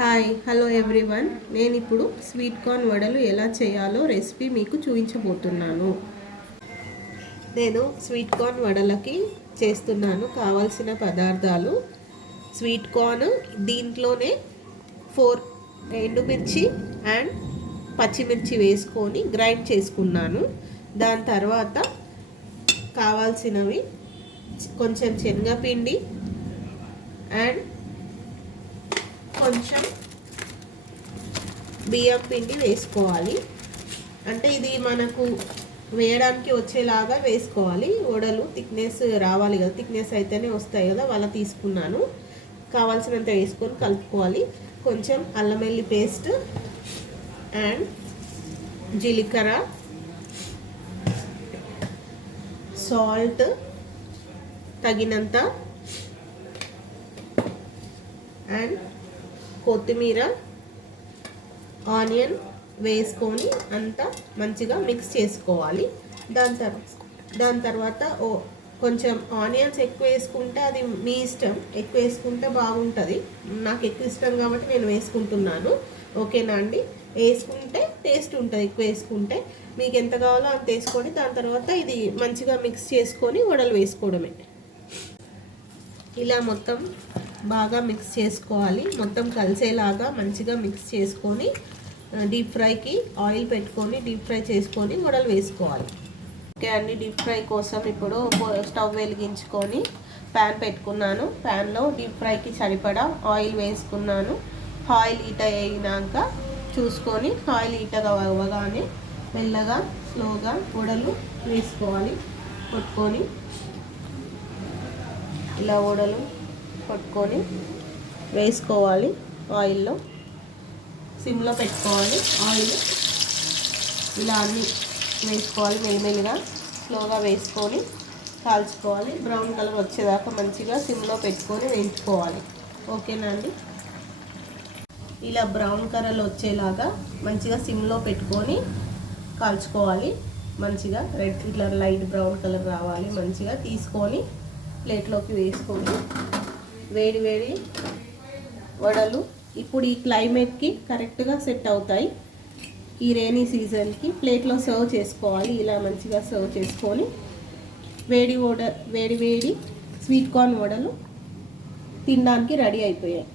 Hi hello everyone, నేను ఇప్పుడు sweet corn వడలు ఎలా చేయాలో రెసిపీ మీకు చూపించబోతున్నాను. నేను స్వీట్ కార్న్ వడలకి చేస్తున్నాను. కావాల్సిన పదార్థాలు స్వీట్ కార్న్, దీంట్లోనే 4 ఎండుమిర్చి అండ్ పచ్చిమిర్చి వేసుకొని గ్రైండ్ చేసుకున్నాను. దాని తర్వాత కావాల్సినవి కొంచెం శనగపిండి అండ్ కొంచెం బియ్యం పిండి వేసుకోవాలి. అంటే ఇది మనకు వేయడానికి వచ్చేలాగా వేసుకోవాలి. వడలు థిక్నెస్ రావాలి కదా, థిక్నెస్ అయితేనే వస్తాయి కదా, వాళ్ళ తీసుకున్నాను. కావాల్సినంత వేసుకొని కలుపుకోవాలి. కొంచెం అల్లం వెల్లుల్లి పేస్ట్ అండ్ జీలకర్ర, సాల్ట్ తగినంత అండ్ కొత్తిమీర, ఆనియన్ వేసుకొని అంతా మంచిగా మిక్స్ చేసుకోవాలి. దాని తర్వాత కొంచెం ఆనియన్స్ ఎక్కువ వేసుకుంటే అది మీ ఇష్టం, ఎక్కువ వేసుకుంటే బాగుంటుంది. నాకు ఎక్కువ ఇష్టం కాబట్టి నేను వేసుకుంటున్నాను. ఓకేనా అండి? వేసుకుంటే టేస్ట్ ఉంటుంది. ఎక్కువ వేసుకుంటే మీకు ఎంత కావాలో అంత వేసుకొని దాని తర్వాత ఇది మంచిగా మిక్స్ చేసుకొని వడలు వేసుకోవడమే. ఇలా మొత్తం బాగా మిక్స్ చేసుకోవాలి. మొత్తం కలిసేలాగా మంచిగా మిక్స్ చేసుకొని డీప్ ఫ్రైకి ఆయిల్ పెట్టుకొని డీప్ ఫ్రై చేసుకొని వడలు వేసుకోవాలి. ఓకే అండి, డీప్ ఫ్రై కోసం ఇప్పుడు స్టవ్ వెలిగించుకొని ప్యాన్ పెట్టుకున్నాను. ప్యాన్లో డీప్ ఫ్రైకి సరిపడా ఆయిల్ వేసుకున్నాను. ఆయిల్ హీట్ అయినాక చూసుకొని ఆయిల్ హీట్ అవ్వగానే మెల్లగా స్లోగా వడలు వేసుకోవాలి. కొట్టుకొని ఇలా వడలు కొట్టుకొని వేసుకోవాలి. ఆయిల్లో సిమ్లో పెట్టుకోవాలి. ఆయిల్ ఇలా అన్నీ వేసుకోవాలి. మెల్లిమెల్లిగా స్లోగా వేసుకొని కాల్చుకోవాలి. బ్రౌన్ కలర్ వచ్చేదాకా మంచిగా సిమ్లో పెట్టుకొని వేయించుకోవాలి. ఓకేనా అండి? ఇలా బ్రౌన్ కలర్ వచ్చేలాగా మంచిగా సిమ్లో పెట్టుకొని కాల్చుకోవాలి. మంచిగా రెడ్ ఇట్లా లైట్ బ్రౌన్ కలర్ రావాలి. మంచిగా తీసుకొని ప్లేట్లోకి వేసుకొని వేడి వేడి వడలు ఇప్పుడు ఈ క్లైమేట్కి కరెక్ట్గా సెట్ అవుతాయి. ఈ రైనీ సీజన్కి ప్లేట్లో సర్వ్ చేసుకోవాలి. ఇలా మంచిగా సర్వ్ చేసుకొని వేడి వేడి స్వీట్ కార్న్ వడలు తినడానికి రెడీ అయిపోయాయి.